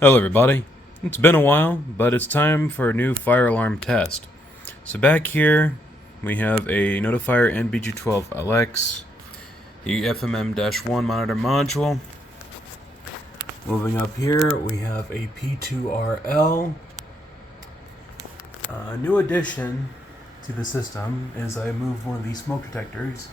Hello everybody, it's been a while, but it's time for a new fire alarm test. So back here we have a Notifier NBG12LX, the FMM-1 monitor module. Moving up here we have a P2RL. A new addition to the system is I moved one of these smoke detectors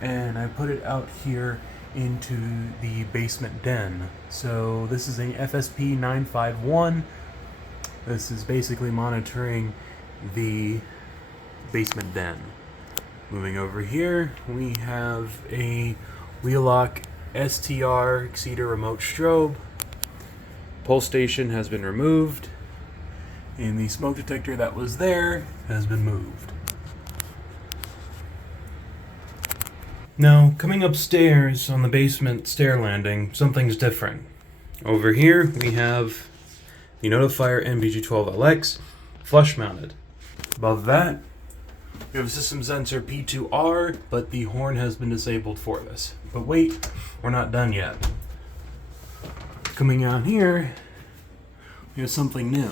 and I put it out here into the basement den. So this is a FSP 951. This is basically monitoring the basement den. Moving over here, we have a Wheelock STR Exceeder remote strobe. Pulse station has been removed, and the smoke detector that was there has been moved. Now, coming upstairs on the basement stair landing, something's different. Over here, we have the Notifier NBG12LX flush mounted. Above that, we have a system sensor P2R, but the horn has been disabled for this. But wait, we're not done yet. Coming out here, we have something new.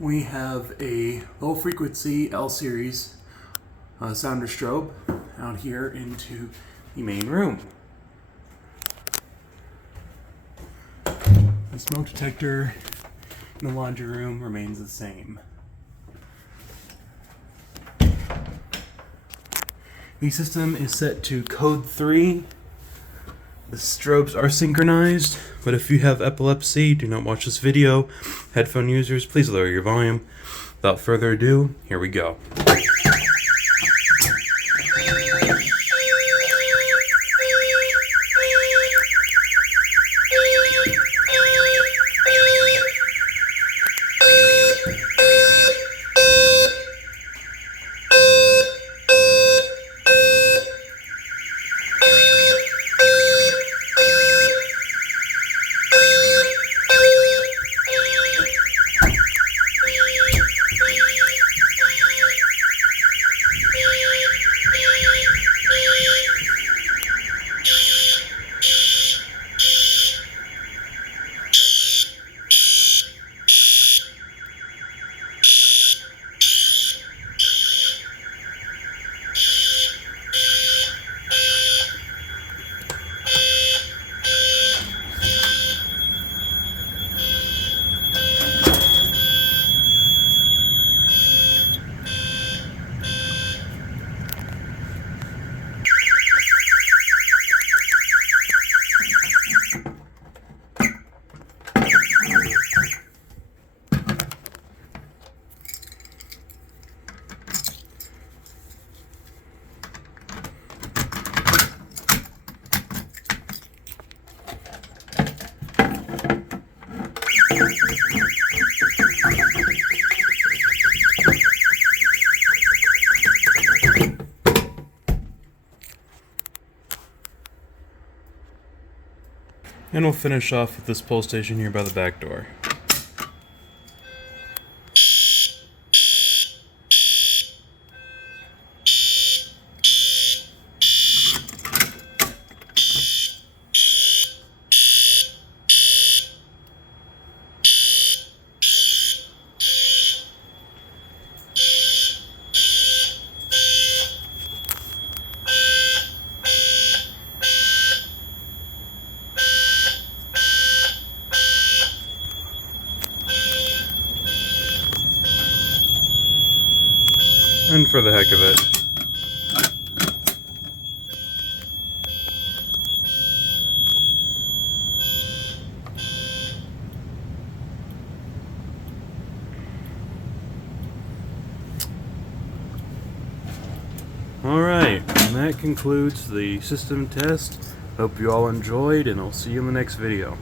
We have a low frequency L series sounder strobe out here into the main room. The smoke detector in the laundry room remains the same. The system is set to code 3. The strobes are synchronized, but if you have epilepsy, do not watch this video. Headphone users, please lower your volume. Without further ado, here we go. And we'll finish off with this pulse station here by the back door. And for the heck of it. Alright, and that concludes the system test. Hope you all enjoyed, and I'll see you in the next video.